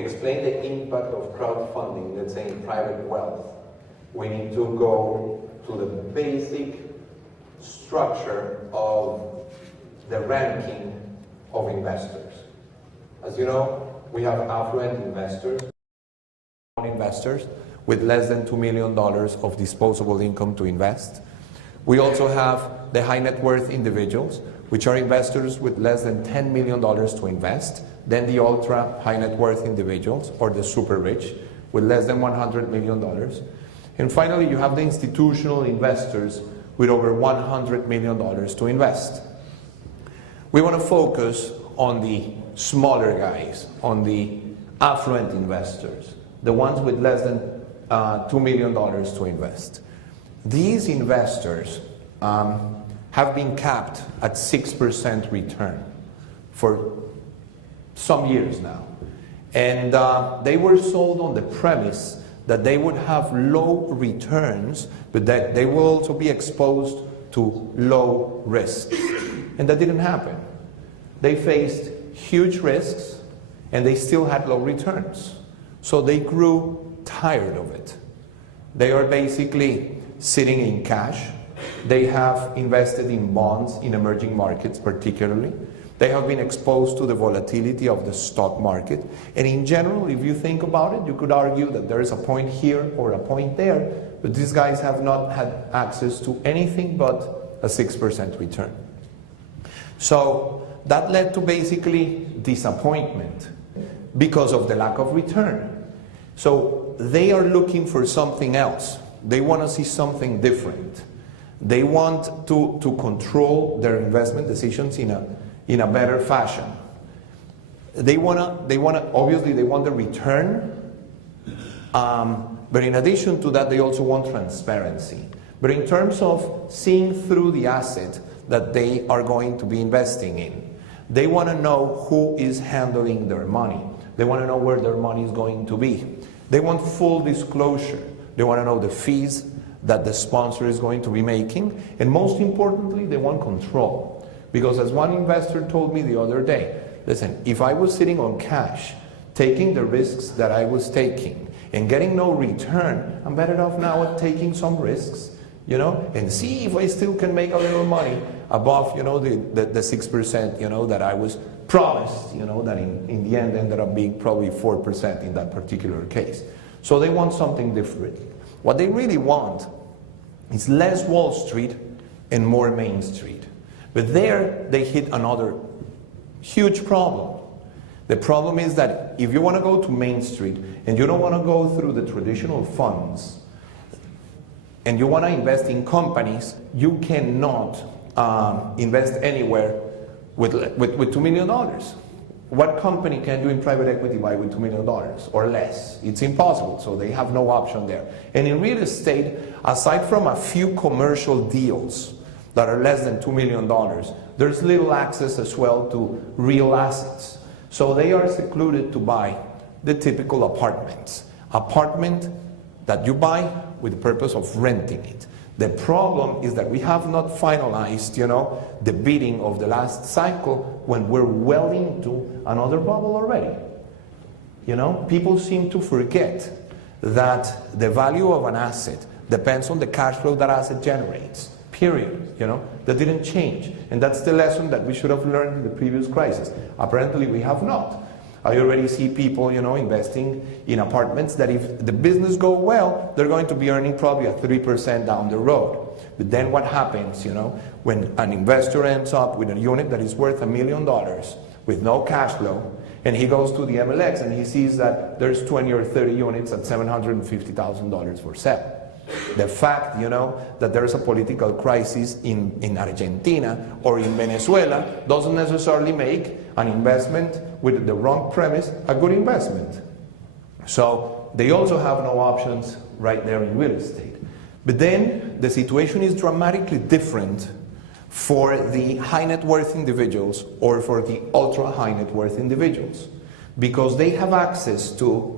explain the impact of crowdfunding, let's say in private wealth, we need to go to the basic structure of the ranking of investors. As you know, we have affluent investors with less than $2 million of disposable income to invest. We also have the high net worth individuals, which are investors with less than $10 million to invest. Then the ultra high net worth individuals, or the super rich, with less than $100 million. And finally, you have the institutional investors with over $100 million to invest. We want to focus on the smaller guys, on the affluent investors, the ones with less than $2 million to invest. These investors have been capped at 6% return for some years now. And they were sold on the premise that they would have low returns, but that they will also be exposed to low risks. And that didn't happen. They faced huge risks, and they still had low returns. So they grew tired of it. They are basically sitting in cash. They have invested in bonds in emerging markets particularly. They have been exposed to the volatility of the stock market. And in general, if you think about it, you could argue that there is a point here or a point there, but these guys have not had access to anything but a 6% return. So that led to basically disappointment because of the lack of return. So they are looking for something else. They want to see something different. They want to control their investment decisions in a better fashion. Obviously they want the return, but in addition to that, they also want transparency. But in terms of seeing through the asset that they are going to be investing in, they want to know who is handling their money. They want to know where their money is going to be. They want full disclosure. They want to know the fees that the sponsor is going to be making. And most importantly, they want control. Because as one investor told me the other day, listen, if I was sitting on cash, taking the risks that I was taking, and getting no return, I'm better off now at taking some risks, and see if I still can make a little money above, the 6%, that I was promised, that in the end ended up being probably 4% in that particular case. So they want something different. What they really want is less Wall Street and more Main Street. But there they hit another huge problem. The problem is that if you want to go to Main Street and you don't want to go through the traditional funds and you want to invest in companies, you cannot invest anywhere with $2 million. What company can you in private equity buy with $2 million or less? It's impossible, so they have no option there. And in real estate, aside from a few commercial deals that are less than $2 million, there's little access as well to real assets. So they are secluded to buy the typical apartments. Apartment that you buy with the purpose of renting it. The problem is that we have not finalized, the bidding of the last cycle when we're well into another bubble already. People seem to forget that the value of an asset depends on the cash flow that asset generates, period. That didn't change. And that's the lesson that we should have learned in the previous crisis. Apparently we have not. I already see people, investing in apartments that if the business goes well, they're going to be earning probably a 3% down the road. But then what happens, when an investor ends up with a unit that is worth $1 million with no cash flow, and he goes to the MLX and he sees that there's 20 or 30 units at $750,000 for sale. The fact, that there's a political crisis in Argentina or in Venezuela doesn't necessarily make an investment with the wrong premise a good investment. So they also have no options right there in real estate. But then the situation is dramatically different for the high net worth individuals or for the ultra high net worth individuals, because they have access to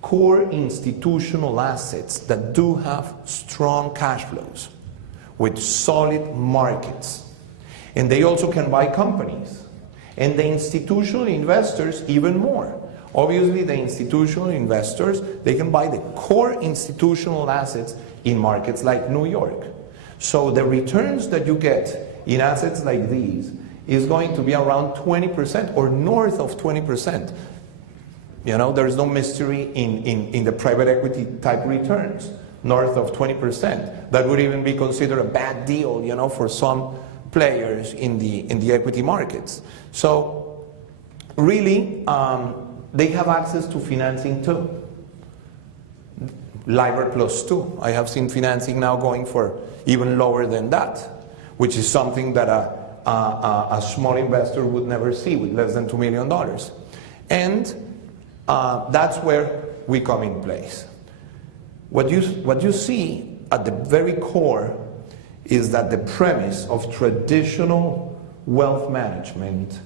core institutional assets that do have strong cash flows with solid markets. And they also can buy companies. And the institutional investors even more. Obviously, the institutional investors, they can buy the core institutional assets in markets like New York. So the returns that you get in assets like these is going to be around 20% or north of 20%. You know, there's no mystery in the private equity type returns, north of 20%. That would even be considered a bad deal, you know, for some players in the equity markets. So really, they have access to financing too. LIBOR plus 2. I have seen financing now going for even lower than that, which is something that a small investor would never see with less than $2 million. And that's where we come in place. What you see at the very core is that the premise of traditional wealth management,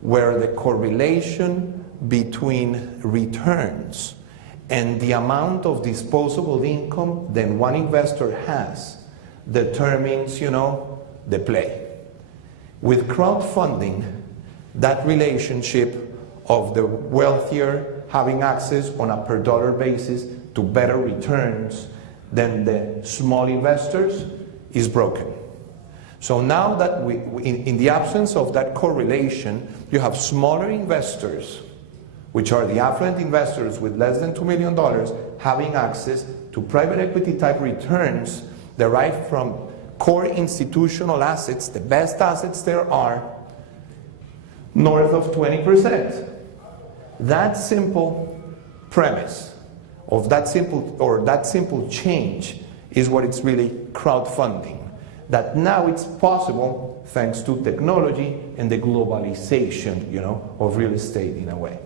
where the correlation between returns and the amount of disposable income that one investor has determines, you know, the play. With crowdfunding, that relationship of the wealthier having access on a per dollar basis to better returns than the small investors is broken. So now that in the absence of that correlation, you have smaller investors, which are the affluent investors with less than $2 million, having access to private equity type returns derived from core institutional assets, the best assets there are, north of 20%. That simple premise of that simple change is what it's really crowdfunding. That now it's possible thanks to technology and the globalization, you know, of real estate in a way.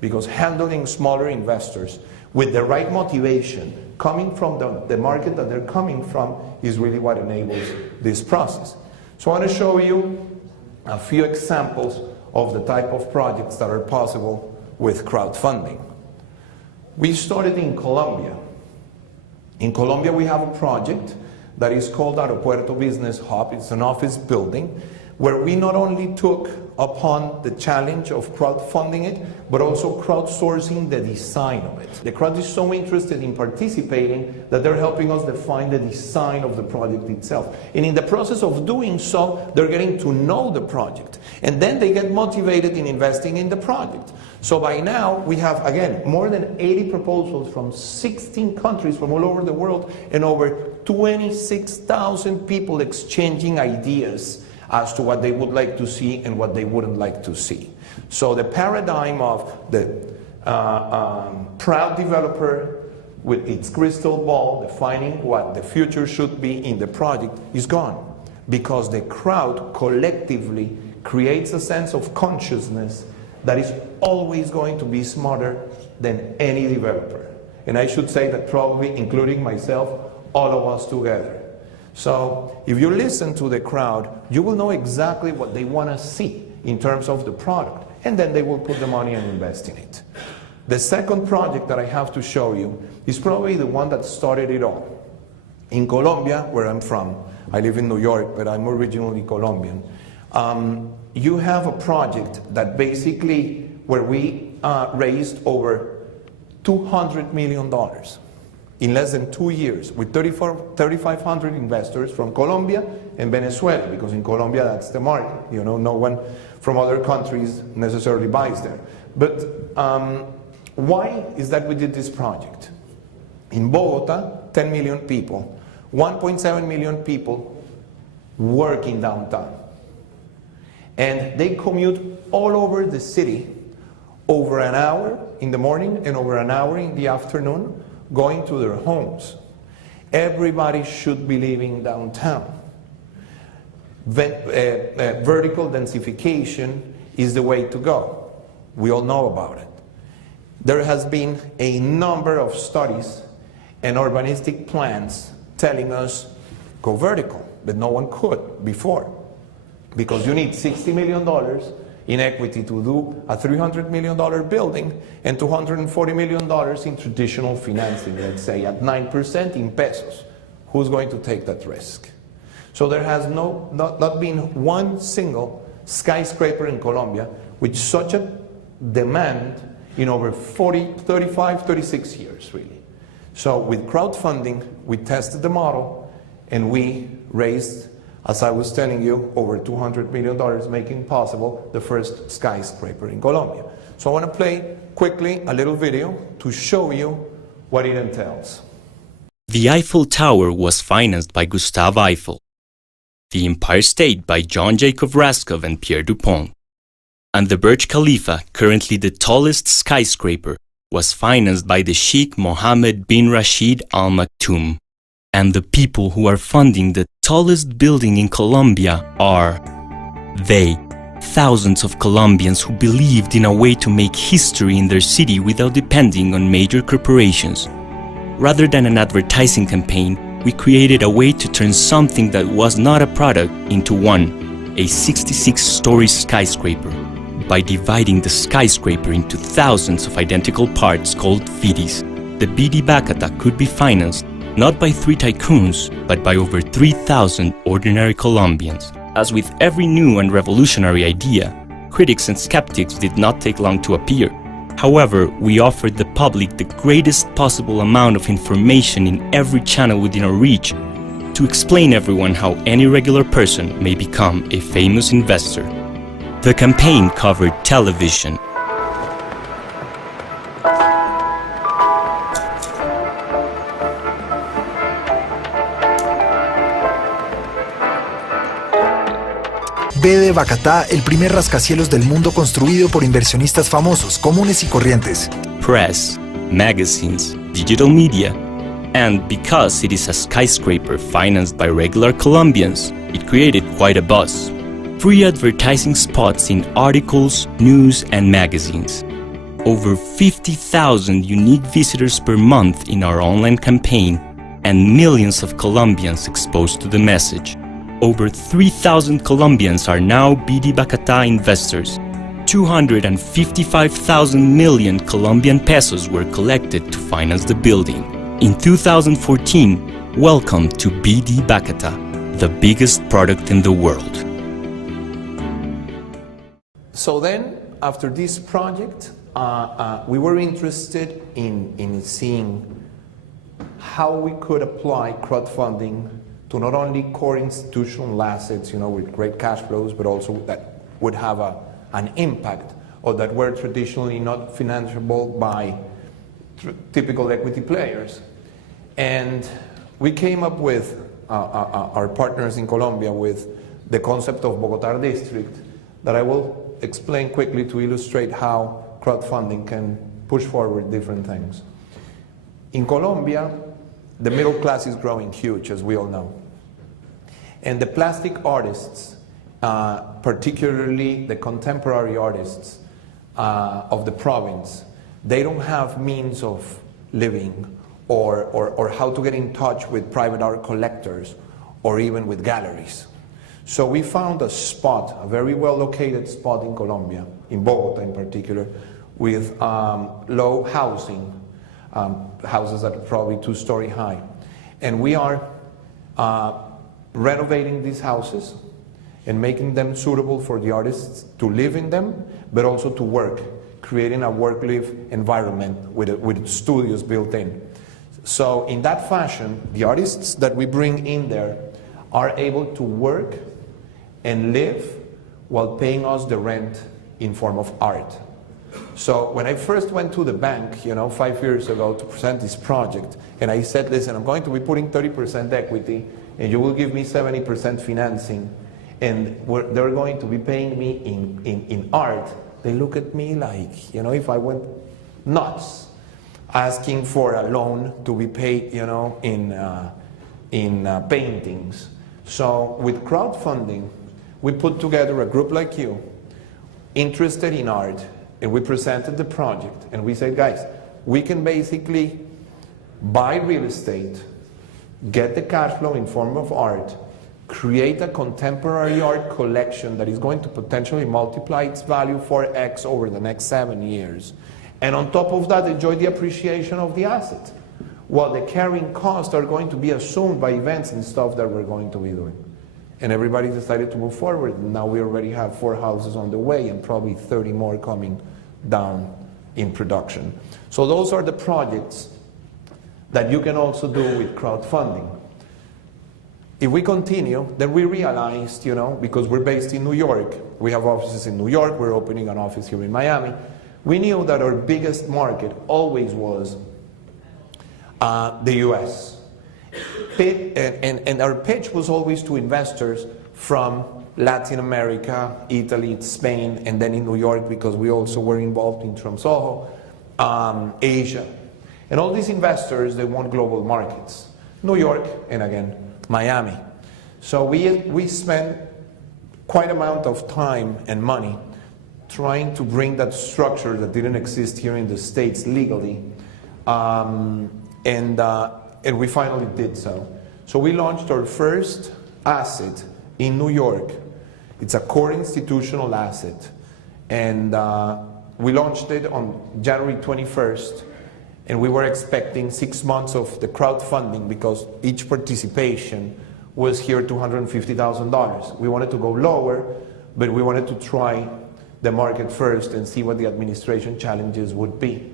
Because handling smaller investors with the right motivation coming from the market that they're coming from is really what enables this process. So I want to show you a few examples of the type of projects that are possible with crowdfunding. We started in Colombia. In Colombia we have a project that is called Aeropuerto Business Hub. It's an office building where we not only took upon the challenge of crowdfunding it, but also crowdsourcing the design of it. The crowd is so interested in participating that they're helping us define the design of the project itself. And in the process of doing so, they're getting to know the project. And then they get motivated in investing in the project. So by now, we have, again, more than 80 proposals from 16 countries from all over the world and over 26,000 people exchanging ideas as to what they would like to see and what they wouldn't like to see. So the paradigm of the proud developer with its crystal ball defining what the future should be in the project is gone, because the crowd collectively creates a sense of consciousness that is always going to be smarter than any developer. And I should say that probably, including myself, all of us together. So if you listen to the crowd, you will know exactly what they want to see in terms of the product, and then they will put the money and invest in it. The second project that I have to show you is probably the one that started it all. In Colombia, where I'm from, I live in New York, but I'm originally Colombian, you have a project that basically, where we raised over $200 million. In less than 2 years, with 3,500 investors from Colombia and Venezuela, because in Colombia that's the market. You know, no one from other countries necessarily buys there. But why is that we did this project? In Bogota, 10 million people, 1.7 million people work in downtown. And they commute all over the city, over an hour in the morning and over an hour in the afternoon, going to their homes. Everybody should be living downtown. Vertical densification is the way to go. We all know about it. There has been a number of studies and urbanistic plans telling us go vertical, but no one could before, because you need $60 million in equity to do a $300 million building and $240 million in traditional financing, let's say at 9% in pesos. Who's going to take that risk? So there has not been one single skyscraper in Colombia with such a demand in over 40, 35, 36 years, really. So with crowdfunding, we tested the model, and we raised, as I was telling you, over $200 million, making possible the first skyscraper in Colombia. So I want to play quickly a little video to show you what it entails. The Eiffel Tower was financed by Gustave Eiffel, the Empire State by John Jacob Rascov and Pierre Dupont, and the Burj Khalifa, currently the tallest skyscraper, was financed by the Sheikh Mohammed bin Rashid Al Maktoum. And the people who are funding the tallest building in Colombia are they, thousands of Colombians who believed in a way to make history in their city without depending on major corporations. Rather than an advertising campaign, we created a way to turn something that was not a product into one, a 66-story skyscraper, by dividing the skyscraper into thousands of identical parts called vidis. The BD Bacata could be financed not by 3 tycoons, but by over 3,000 ordinary Colombians. As with every new and revolutionary idea, critics and skeptics did not take long to appear. However, we offered the public the greatest possible amount of information in every channel within our reach to explain everyone how any regular person may become a famous investor. The campaign covered television, B de Bacatá, el primer rascacielos del mundo construido por inversionistas famosos, comunes y corrientes. press, magazines, digital media, and because it is a skyscraper financed by regular Colombians, it created quite a buzz. Free advertising spots in articles, news, and magazines. Over 50,000 unique visitors per month in our online campaign, and millions of Colombians exposed to the message. Over 3,000 Colombians are now BD Bacata investors. 255,000 million Colombian pesos were collected to finance the building. In 2014, welcome to BD Bacata, the biggest product in the world. So then, after this project, we were interested in seeing how we could apply crowdfunding to not only core institutional assets, with great cash flows, but also that would have an impact, or that were traditionally not financeable by typical equity players. And we came up with, our partners in Colombia, with the concept of Bogotá District, that I will explain quickly to illustrate how crowdfunding can push forward different things. In Colombia, the middle class is growing huge, as we all know. And the plastic artists, particularly the contemporary artists of the province, they don't have means of living or how to get in touch with private art collectors or even with galleries. So we found a spot, a very well located spot in Colombia, in Bogotá in particular, with low housing, houses that are probably 2-story high. And we are renovating these houses and making them suitable for the artists to live in them, but also to work, creating a work-live environment with studios built in. So in that fashion, the artists that we bring in there are able to work and live while paying us the rent in form of art. So when I first went to the bank, 5 years ago to present this project, and I said, listen, I'm going to be putting 30% equity, and you will give me 70% financing, and they're going to be paying me in art, they look at me like, if I went nuts, asking for a loan to be paid, in paintings. So with crowdfunding, we put together a group like you, interested in art, and we presented the project, and we said, guys, we can basically buy real estate, get the cash flow in form of art, create a contemporary art collection that is going to potentially multiply its value 4x over the next 7 years, and on top of that, enjoy the appreciation of the asset, while the carrying costs are going to be assumed by events and stuff that we're going to be doing. And everybody decided to move forward. Now we already have 4 houses on the way and probably 30 more coming down in production. So those are the projects that you can also do with crowdfunding. If we continue, then we realized, because we're based in New York, we have offices in New York, we're opening an office here in Miami, we knew that our biggest market always was the US. And our pitch was always to investors from Latin America, Italy, Spain, and then in New York, because we also were involved in Tromsø, Asia. And all these investors, they want global markets. New York, and again, Miami. So we spent quite amount of time and money trying to bring that structure that didn't exist here in the States legally. And we finally did so. So we launched our first asset in New York. It's a core institutional asset. And we launched it on January 21st. And we were expecting 6 months of the crowdfunding because each participation was here $250,000. We wanted to go lower, but we wanted to try the market first and see what the administration challenges would be.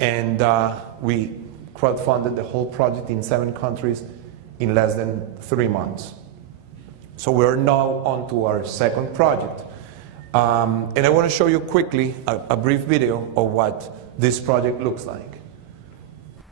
And we crowdfunded the whole project in 7 countries in less than 3 months. So we're now on to our second project. And I want to show you quickly a brief video of what this project looks like.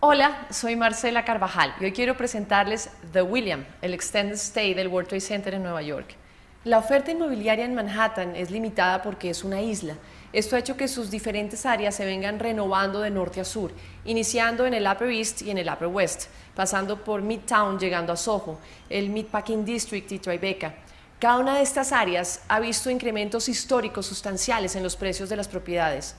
Hola, soy Marcela Carvajal y hoy quiero presentarles The William, el extended stay del World Trade Center en Nueva York. La oferta inmobiliaria en Manhattan es limitada porque es una isla. Esto ha hecho que sus diferentes áreas se vengan renovando de norte a sur, iniciando en el Upper East y en el Upper West, pasando por Midtown llegando a Soho, el Meatpacking District y Tribeca. Cada una de estas áreas ha visto incrementos históricos sustanciales en los precios de las propiedades.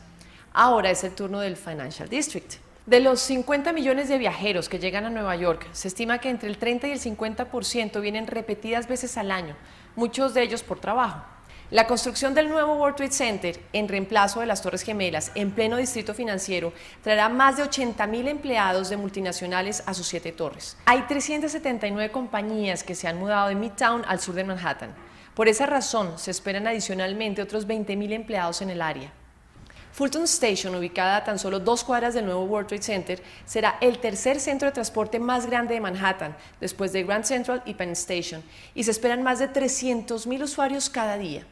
Ahora es el turno del Financial District. De los 50 millones de viajeros que llegan a Nueva York, se estima que entre el 30 y el 50% vienen repetidas veces al año, muchos de ellos por trabajo. La construcción del nuevo World Trade Center, en reemplazo de las Torres Gemelas, en pleno distrito financiero, traerá más de 80.000 empleados de multinacionales a sus 7 torres. Hay 379 compañías que se han mudado de Midtown al sur de Manhattan. Por esa razón, se esperan adicionalmente otros 20.000 empleados en el área. Fulton Station, ubicada a tan solo 2 cuadras del nuevo World Trade Center, será el tercer centro de transporte más grande de Manhattan, después de Grand Central y Penn Station, y se esperan más de 300.000 usuarios cada día.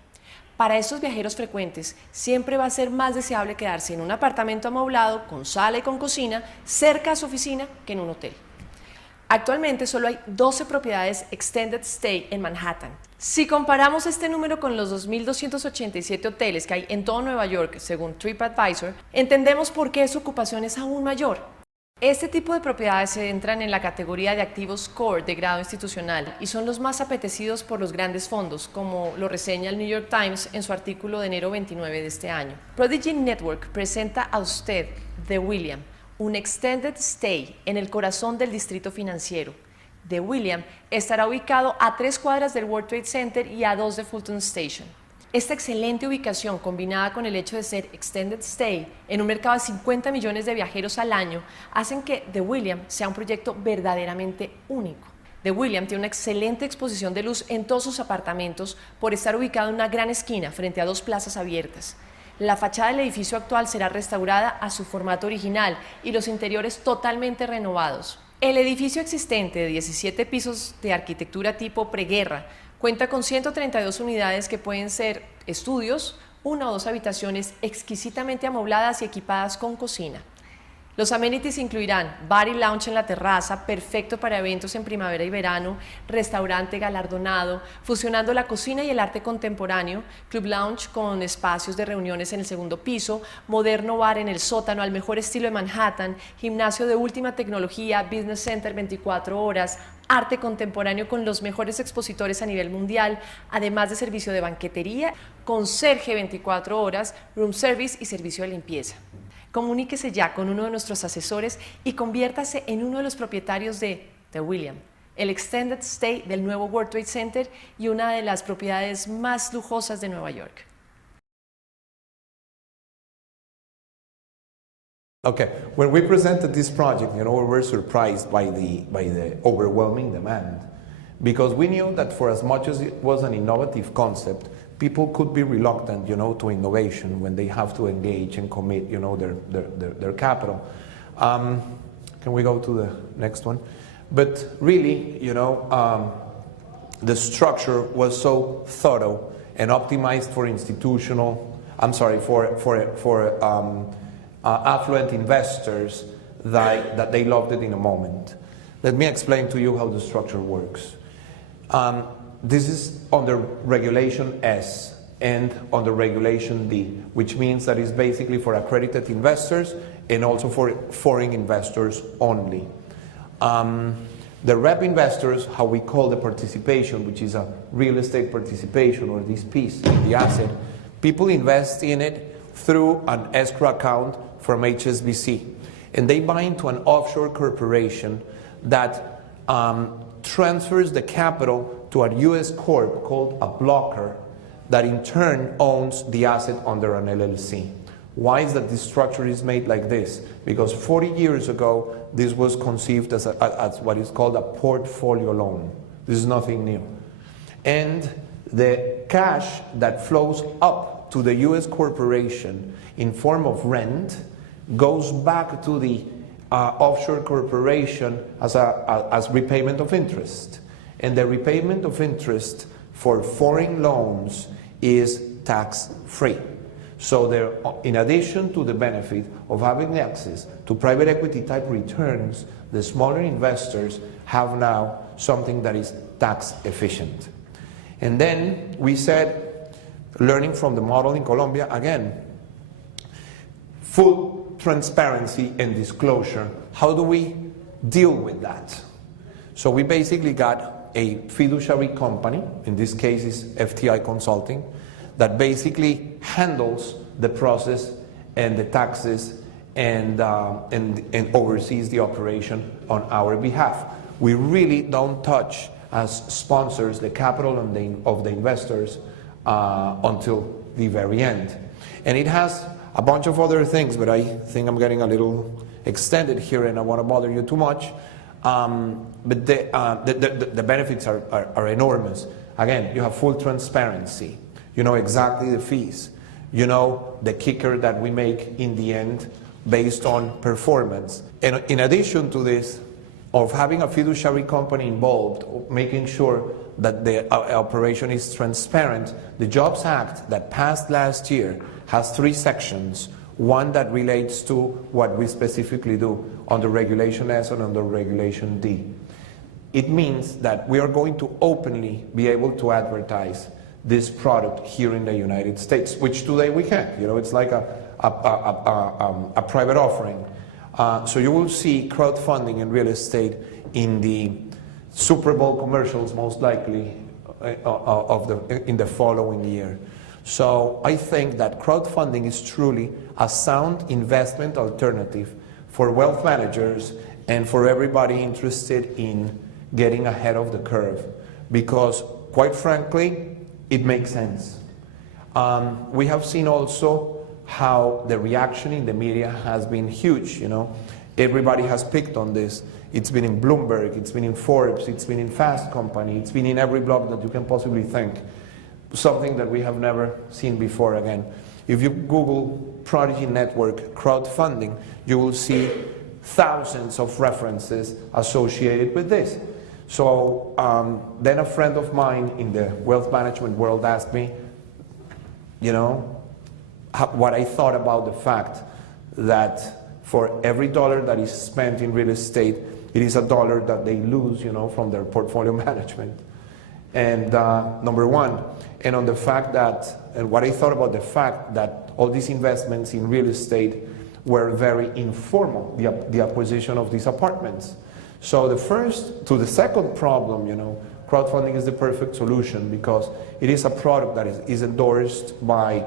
Para estos viajeros frecuentes, siempre va a ser más deseable quedarse en un apartamento amoblado, con sala y con cocina, cerca a su oficina, que en un hotel. Actualmente solo hay 12 propiedades Extended Stay en Manhattan. Si comparamos este número con los 2.287 hoteles que hay en todo Nueva York, según TripAdvisor, entendemos por qué su ocupación es aún mayor. Este tipo de propiedades se entran en la categoría de activos core de grado institucional y son los más apetecidos por los grandes fondos, como lo reseña el New York Times en su artículo de enero 29 de este año. Prodigy Network presenta a usted The William, un extended stay en el corazón del distrito financiero. The William estará ubicado a 3 cuadras del World Trade Center y a 2 de Fulton Station. Esta excelente ubicación, combinada con el hecho de ser extended stay en un mercado de 50 millones de viajeros al año, hacen que The William sea un proyecto verdaderamente único. The William tiene una excelente exposición de luz en todos sus apartamentos por estar ubicado en una gran esquina frente a 2 plazas abiertas. La fachada del edificio actual será restaurada a su formato original y los interiores totalmente renovados. El edificio existente de 17 pisos de arquitectura tipo preguerra cuenta con 132 unidades que pueden ser estudios, 1 o 2 habitaciones exquisitamente amobladas y equipadas con cocina. Los amenities incluirán bar y lounge en la terraza, perfecto para eventos en primavera y verano, restaurante galardonado, fusionando la cocina y el arte contemporáneo, club lounge con espacios de reuniones en el 2º piso, moderno bar en el sótano al mejor estilo de Manhattan, gimnasio de última tecnología, business center 24 horas, arte contemporáneo con los mejores expositores a nivel mundial, además de servicio de banquetería, conserje 24 horas, room service y servicio de limpieza. Comuníquese ya con uno de nuestros asesores y conviértase en uno de los propietarios de The William, el extended stay del nuevo World Trade Center y una de las propiedades más lujosas de Nueva York. Okay, when we presented this project, we were surprised by the overwhelming demand, because we knew that for as much as it was an innovative concept, people could be reluctant, to innovation when they have to engage and commit, their capital. Can we go to the next one? But really, the structure was so thorough and optimized for affluent investors that they loved it in a moment. Let me explain to you how the structure works. This is under Regulation S and under Regulation D, which means that it's basically for accredited investors and also for foreign investors only. The rep investors, how we call the participation, which is a real estate participation or this piece in the asset, people invest in it through an escrow account from HSBC. And they buy into an offshore corporation that transfers the capital to a US corp called a blocker that in turn owns the asset under an LLC. Why is that this structure is made like this? Because 40 years ago, this was conceived as what is called a portfolio loan. This is nothing new. And the cash that flows up to the US corporation in form of rent goes back to the offshore corporation as repayment of interest. And the repayment of interest for foreign loans is tax-free. So there, in addition to the benefit of having access to private equity type returns, the smaller investors have now something that is tax efficient. And then we said, learning from the model in Colombia, again, full transparency and disclosure. How do we deal with that? So we basically got a fiduciary company, in this case is FTI Consulting, that basically handles the process and the taxes and oversees the operation on our behalf. We really don't touch, as sponsors, the capital of the investors until the very end. And it has a bunch of other things, but I think I'm getting a little extended here and I want to bother you too much. But the benefits are enormous. Again, you have full transparency. You know exactly the fees. You know the kicker that we make in the end based on performance. And in addition to this, of having a fiduciary company involved, making sure that the operation is transparent, the Jobs Act that passed last year has 3 sections. One that relates to what we specifically do under Regulation S and under Regulation D. It means that we are going to openly be able to advertise this product here in the United States, which today we can't. You know, it's like a private offering. So you will see crowdfunding in real estate in the Super Bowl commercials, most likely, in the following year. So I think that crowdfunding is truly a sound investment alternative for wealth managers and for everybody interested in getting ahead of the curve, because quite frankly, it makes sense. We have seen also how the reaction in the media has been huge. You know, everybody has picked on this. It's been in Bloomberg, it's been in Forbes, it's been in Fast Company, it's been in every blog that you can possibly think. Something that we have never seen before. Again, if you Google Prodigy Network crowdfunding, you will see thousands of references associated with this. So then a friend of mine in the wealth management world asked me, you know, what I thought about the fact that for every dollar that is spent in real estate, it is a dollar that they lose, you know, from their portfolio management. And number one, and on the fact that, and what I thought about the fact that all these investments in real estate were very informal, the acquisition of these apartments. So the first to the second problem, you know, crowdfunding is the perfect solution because it is a product that is endorsed by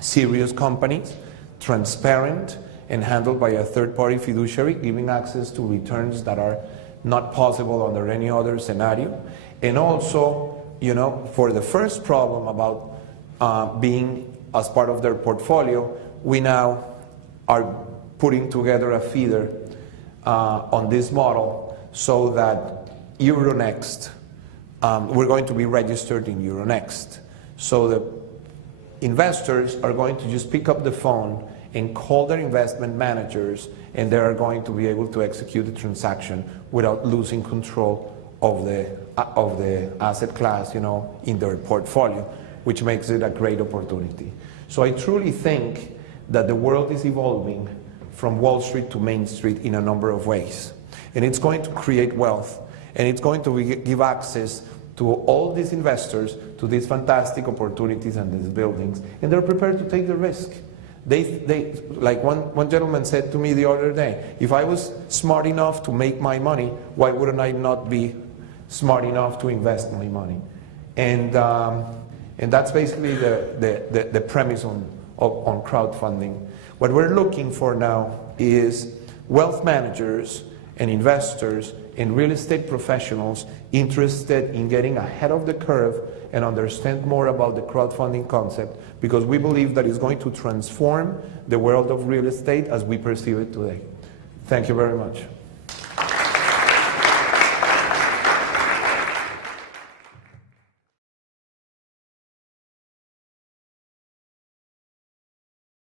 serious companies, transparent, and handled by a third-party fiduciary, giving access to returns that are not possible under any other scenario. And also, you know, for the first problem about being as part of their portfolio, we now are putting together a feeder on this model so that Euronext, we're going to be registered in Euronext. So the investors are going to just pick up the phone and call their investment managers, and they are going to be able to execute the transaction without losing control of the asset class, in their portfolio, which makes it a great opportunity. So I truly think that the world is evolving from Wall Street to Main Street in a number of ways. And it's going to create wealth, and it's going to give access to all these investors to these fantastic opportunities and these buildings, and they're prepared to take the risk. They like one gentleman said to me the other day, if I was smart enough to make my money, why wouldn't I not be smart enough to invest my money? And that's basically the premise on crowdfunding. What we're looking for now is wealth managers and investors and real estate professionals interested in getting ahead of the curve and understand more about the crowdfunding concept, because we believe that it's going to transform the world of real estate as we perceive it today. Thank you very much.